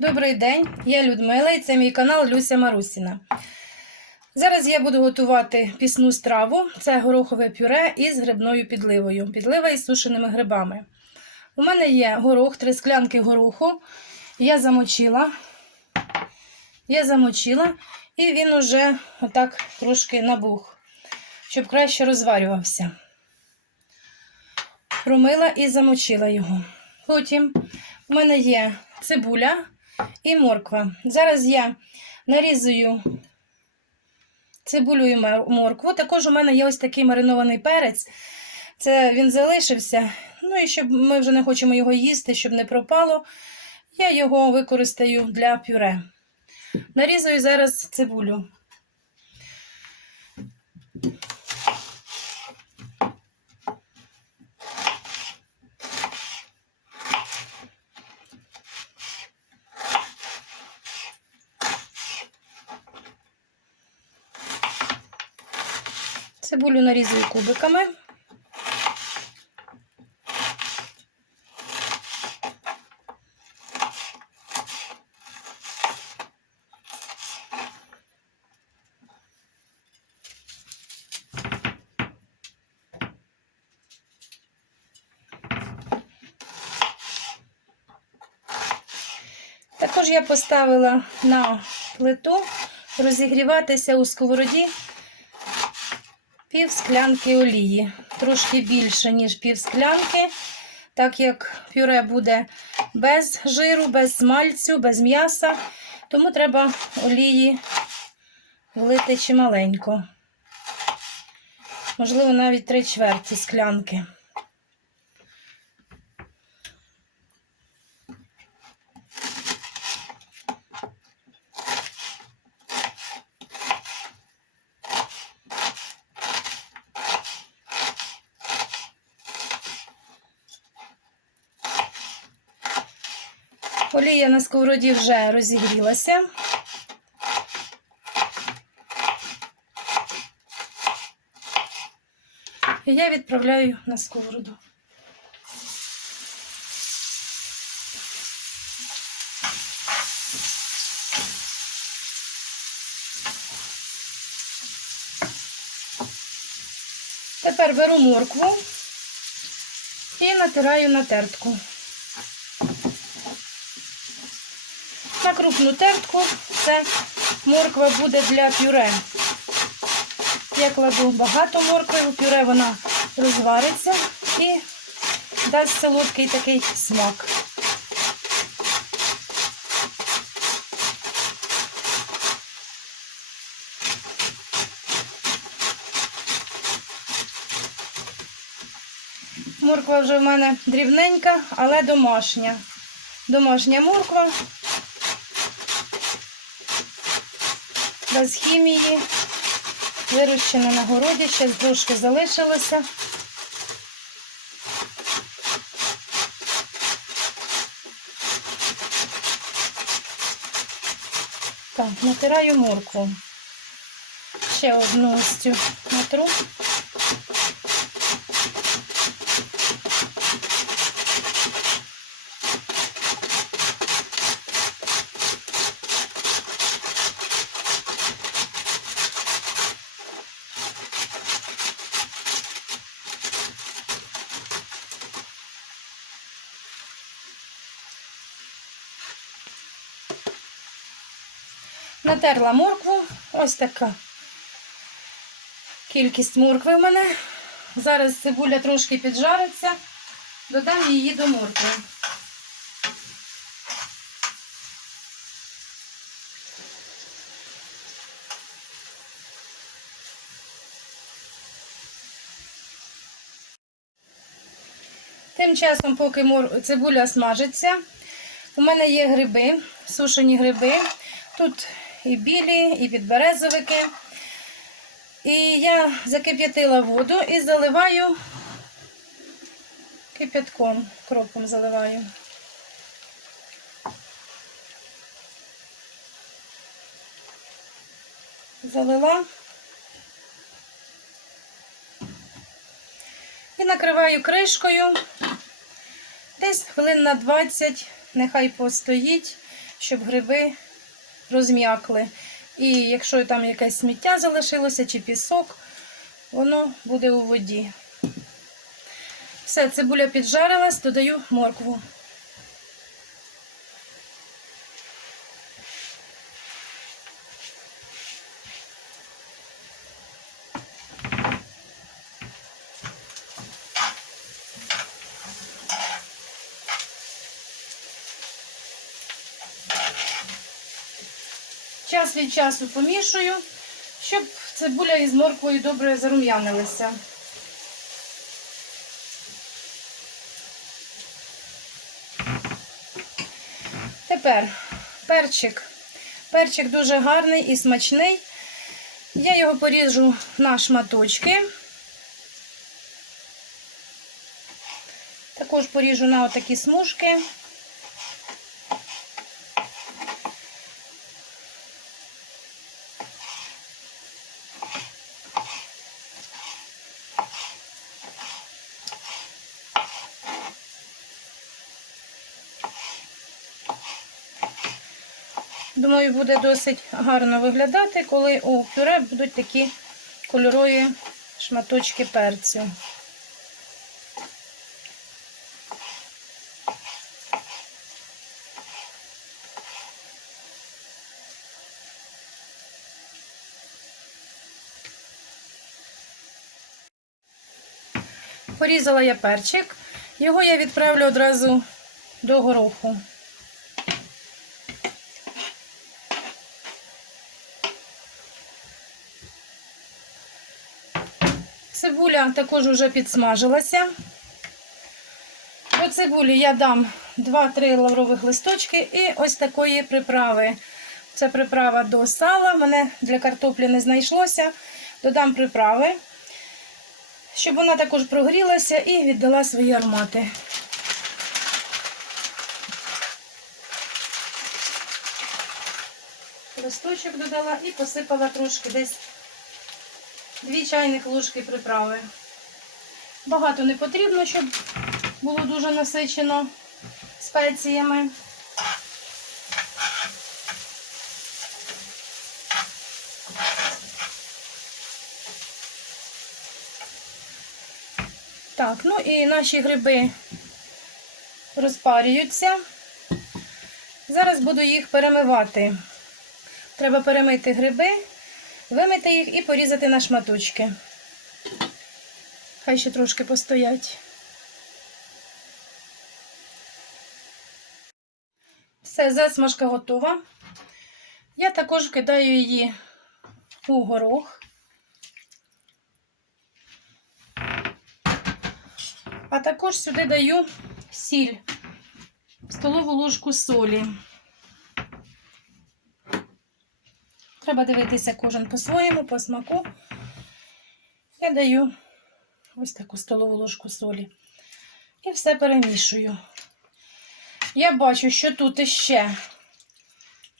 Добрий день, я Людмила і це мій канал Люся Марусіна. Зараз я буду готувати пісну страву. Це горохове пюре із грибною підливою. Підлива із сушеними грибами. У мене є горох, три склянки гороху. Я замочила. Я замочила, і він уже отак трошки набух, щоб краще розварювався. Промила і замочила його. Потім у мене є цибуля і морква. Зараз я нарізую цибулю і моркву. Також у мене є ось такий маринований перець. Це він залишився. Ну і щоб ми вже не хочемо його їсти, щоб не пропало, я його використаю для пюре. Нарізую зараз цибулю. Цибулю нарізую кубиками. Також я поставила на плиту розігріватися у сковороді пів склянки олії. Трошки більше, ніж пів склянки, так як пюре буде без жиру, без смальцю, без м'яса, тому треба олії влити чималенько. Можливо, навіть три чверті склянки. Сковороді вже розігрілася. І я відправляю на сковороду. Тепер беру моркву і натираю на тертку. Крупну тертку це морква буде для пюре. Я кладу багато моркви, у пюре вона розвариться і дасть солодкий такий смак. Морква вже в мене дрібненька, але домашня. Домашня морква. Без хімії, Вирощено на городі, ще трошки залишилося. Так, натираю моркву. Ще одну ось цю натру. Натерла моркву. Ось така кількість моркви в мене. Зараз цибуля трошки піджариться, додам її до моркви. Тим часом, поки цибуля смажиться, у мене є гриби, сушені гриби. Тут і білі, і підберезовики. І я закип'ятила воду і заливаю кип'ятком, кропом заливаю. Залила. І накриваю кришкою. Десь хвилин на 20, нехай постоїть. щоб гриби розм'якли. І якщо там якесь сміття залишилося чи пісок, воно буде у воді. Все, цибуля піджарилась, додаю моркву. Час часу помішую, щоб цибуля із морквою добре зарум'янилися. Тепер перчик. Перчик дуже гарний і смачний. Я його поріжу на шматочки. Також поріжу на отакі смужки. Думаю, буде досить гарно виглядати, коли у пюре будуть такі кольорові шматочки перцю. Порізала я перчик, його я відправлю одразу до гороху. Цибуля також вже підсмажилася. До цибулі я дам 2-3 лаврових листочки і ось такої приправи. Це приправа до сала. Мене для картоплі не знайшлося. Додам приправи, щоб вона також прогрілася і віддала свої аромати. Листочок додала і посипала трошки десь 2 чайних ложки приправи. Багато не потрібно, щоб було дуже насичено спеціями. Так, ну і наші гриби розпарюються. Зараз буду їх перемивати. Треба перемити гриби. Вимити їх і порізати на шматочки. Хай ще трошки постоять. Все, засмажка готова. Я також кидаю її у горох. А також сюди даю сіль, столову ложку солі. Треба дивитися кожен по-своєму, по смаку. Я даю ось таку столову ложку солі. І все перемішую. Я бачу, що тут іще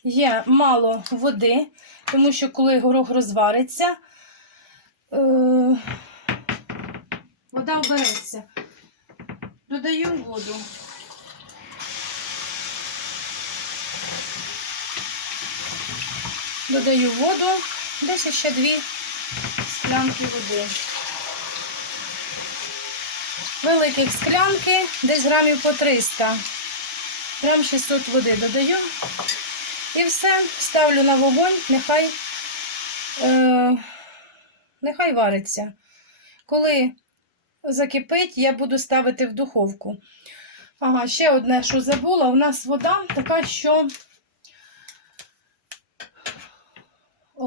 є мало води, тому що коли горох розвариться, е вода обереться. Додаю воду. Додаю воду, десь ще дві склянки води. Великих склянки, десь грамів по 300. Грам 600 води додаю. І все, ставлю на вогонь, нехай, е, нехай вариться. Коли закипить, я буду ставити в духовку. Ага, ще одне, що забула, у нас вода така, що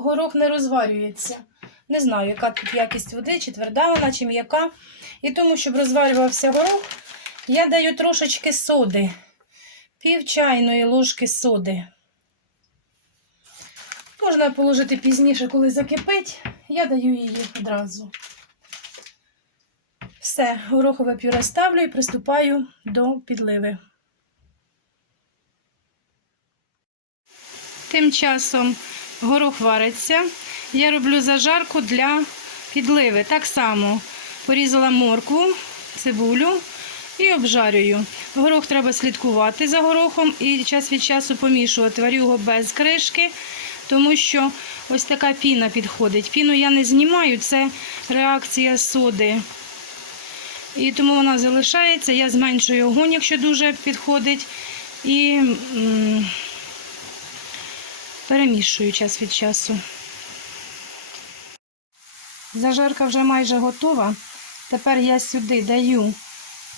горох не розварюється. Не знаю, яка тут якість води, чи тверда вона, чи м'яка. І тому, щоб розварювався горох, я даю трошечки соди, пів чайної ложки соди. Можна положити пізніше, коли закипить, я даю її одразу. Все, горохове пюре ставлю і приступаю до підливи. Тим часом горох вариться. Я роблю зажарку для підливи. Так само порізала моркву, цибулю і обжарюю. Горох треба слідкувати за горохом і час від часу помішувати. Варю його без кришки, тому що ось така піна підходить. Піну я не знімаю, це реакція соди. І тому вона залишається. Я зменшую огонь, якщо дуже підходить. І перемішую час від часу. Зажарка вже майже готова. Тепер я сюди даю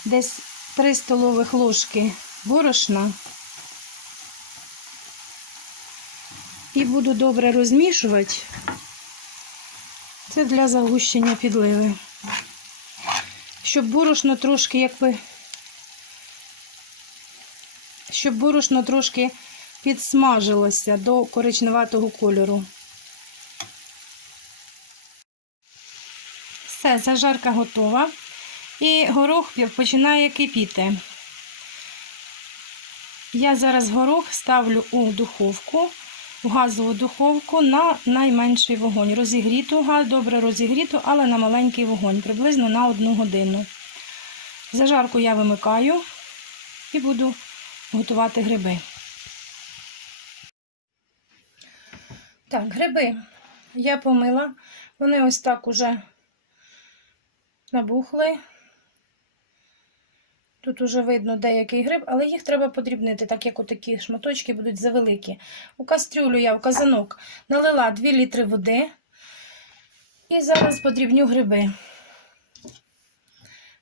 десь 3 столових ложки борошна. І буду добре розмішувати. Це для загущення підливи. Щоб борошно трошки, якби, щоб борошно трошки підсмажилося до коричневатого кольору. Все, зажарка готова. І горох починає кипіти. Я зараз горох ставлю у духовку, в газову духовку на найменший вогонь. Розігріту, добре розігріту, але на маленький вогонь, приблизно на одну годину. Зажарку я вимикаю і буду готувати гриби. Так, гриби я помила. Вони ось так уже набухли. Тут уже видно деякий гриб, але їх треба подрібнити, так як отакі шматочки будуть завеликі. У кастрюлю я в казанок налила 2 літри води. І зараз подрібню гриби.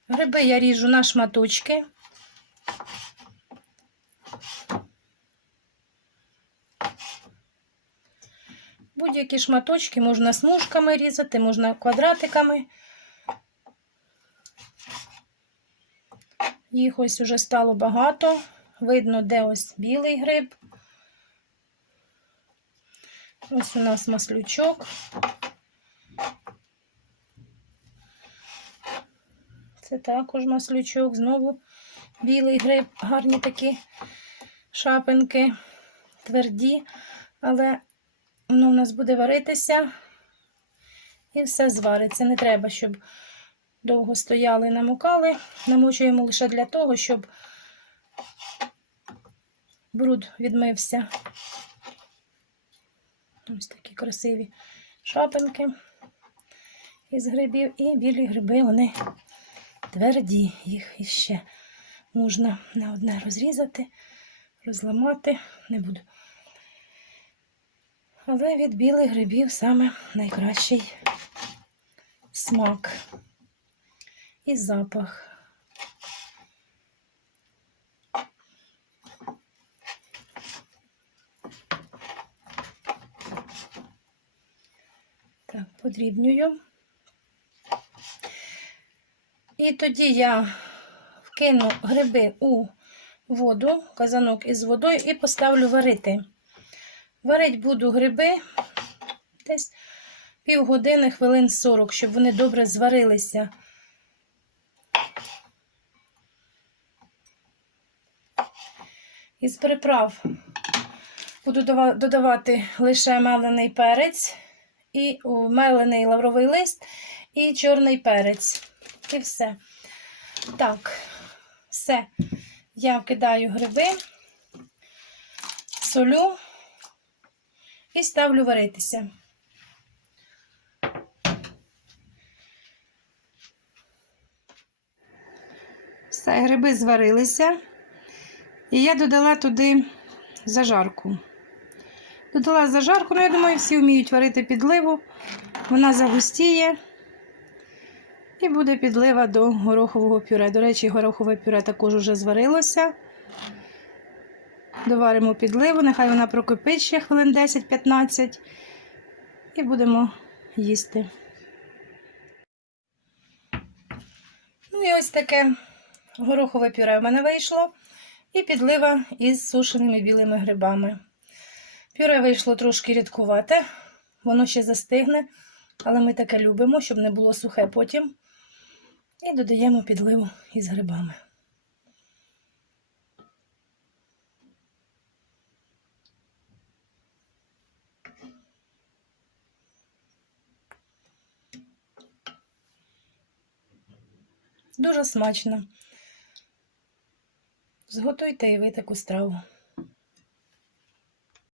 Гриби я ріжу на шматочки. Будь-які шматочки можна смужками різати, можна квадратиками. Їх ось уже стало багато. Видно, де ось білий гриб. Ось у нас маслючок. Це також маслючок. Знову білий гриб, гарні такі шапинки, тверді, але воно у нас буде варитися і все звариться. Не треба, щоб довго стояли і намокали. Намочуємо лише для того, щоб бруд відмився. Ось такі красиві шапинки із грибів. І білі гриби, вони тверді. Їх іще можна на одне розрізати, розламати. Не буду. Але від білих грибів саме найкращий смак і запах. Так, подрібнюю. І тоді я вкину гриби у воду, казанок із водою, і поставлю варити. Варить буду гриби десь півгодини, хвилин 40, щоб вони добре зварилися. Із приправ буду додавати лише мелений перець, і мелений лавровий лист і чорний перець. І все. Так, все. Я кидаю гриби, солю і ставлю варитися. Все, гриби зварилися. І я додала туди зажарку. Додала зажарку, ну, я думаю, всі вміють варити підливу. Вона загустіє і буде підлива до горохового пюре. До речі, горохове пюре також вже зварилося. Доваримо підливу, нехай вона прокипить ще хвилин 10-15 і будемо їсти. Ну і ось таке горохове пюре в мене вийшло. І підлива із сушеними білими грибами. Пюре вийшло трошки рідкувате, воно ще застигне, але ми таке любимо, щоб не було сухе потім. І додаємо підливу із грибами. Дуже смачно. Зготуйте і ви таку страву.